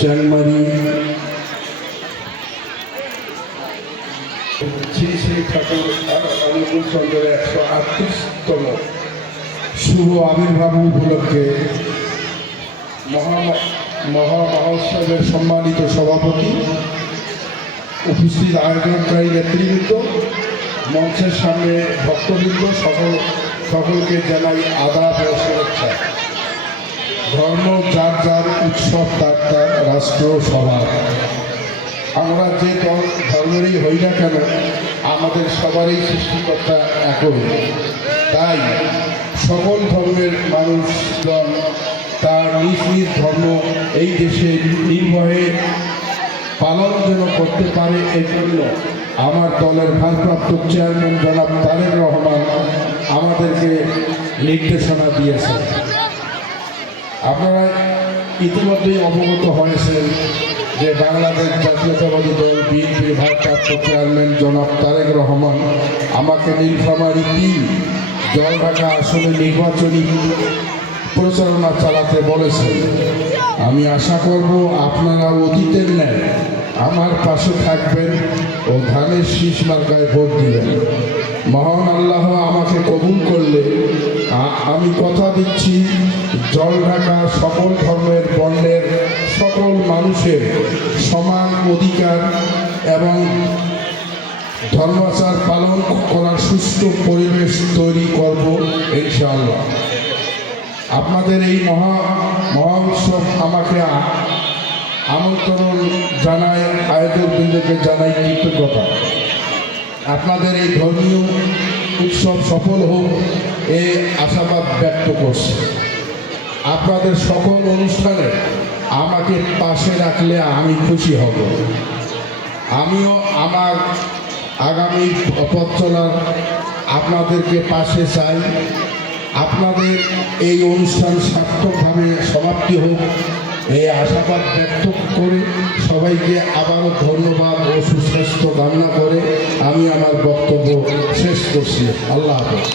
চ্যাংমারি শ্রী শ্রী ঠাকুর অনুকূল চন্দ্রের 138তম শুভ আবির্ভাব উপলক্ষে মহোৎসবের সম্মানিত সভাপতি, উপস্থিত আয়োজনকারী নেতৃবৃন্দ, মঞ্চের সামনে ভক্তবৃন্দ, সকলকে জানাই আদাব ও শুভেচ্ছা। ধর্ম যার যার, উৎসব তার তার, রাষ্ট্র সবার। আমরা যে ধর্মেরই হই না কেন, আমাদের সবারই সৃষ্টিকর্তা একই। তাই সকল ধর্মের মানুষজন তার নিজ নিজ ধর্ম এই দেশে নির্ভয়ে পালন যেন করতে পারে, এর জন্য আমার দলের ভারপ্রাপ্ত চেয়ারম্যান জনাব তারেক রহমান আমাদেরকে নির্দেশনা দিয়েছেন। আপনারা ইতিমধ্যেই অবগত হয়েছেন যে বাংলাদেশ জাতীয়তাবাদী দল বিএনপির ভারপ্রাপ্ত চেয়ারম্যান জনাব তারেক রহমান আমাকে নীলফামারী 3 জলঢাকা আসনে নির্বাচনী প্রচারণা চালাতে বলেছেন। আমি আশা করব আপনারা অতীতের ন্যায় আমার পাশে থাকবেন ও ধানের শীষ মার্কায় ভোট দিবেন। মহান আল্লাহ আমাকে কবুল করলে আমি কথা দিচ্ছি, জলঢাকা সকল ধর্মের বর্ণের সকল মানুষের সমান অধিকার এবং ধর্মাচার পালন করার সুষ্ঠু পরিবেশ তৈরি করব ইনশাআল্লাহ। আপনাদের এই মহা উৎসব আমাকে আমন্ত্রণ জানায়, আয়োজকবৃন্দকে জানাই কৃতজ্ঞতা। আপনাদের এই ধর্মীয় উৎসব সফল হোক এ আশাবাদ ব্যক্ত করছি। আপনাদের সকল অনুষ্ঠানে আমাকে পাশে রাখলে আমি খুশি হব। আমিও আমার আগামী পথ চলার আপনাদেরকে পাশে চাই। আপনাদের এই অনুষ্ঠান সার্থকভাবে সমাপ্তি হোক এই আশাবাদ ব্যক্ত করে সবাইকে আবারও ধন্যবাদ ও সুস্বাস্থ্য কামনা করে আমি আমার বক্তব্য শেষ করছি। আল্লাহ হাফেজ।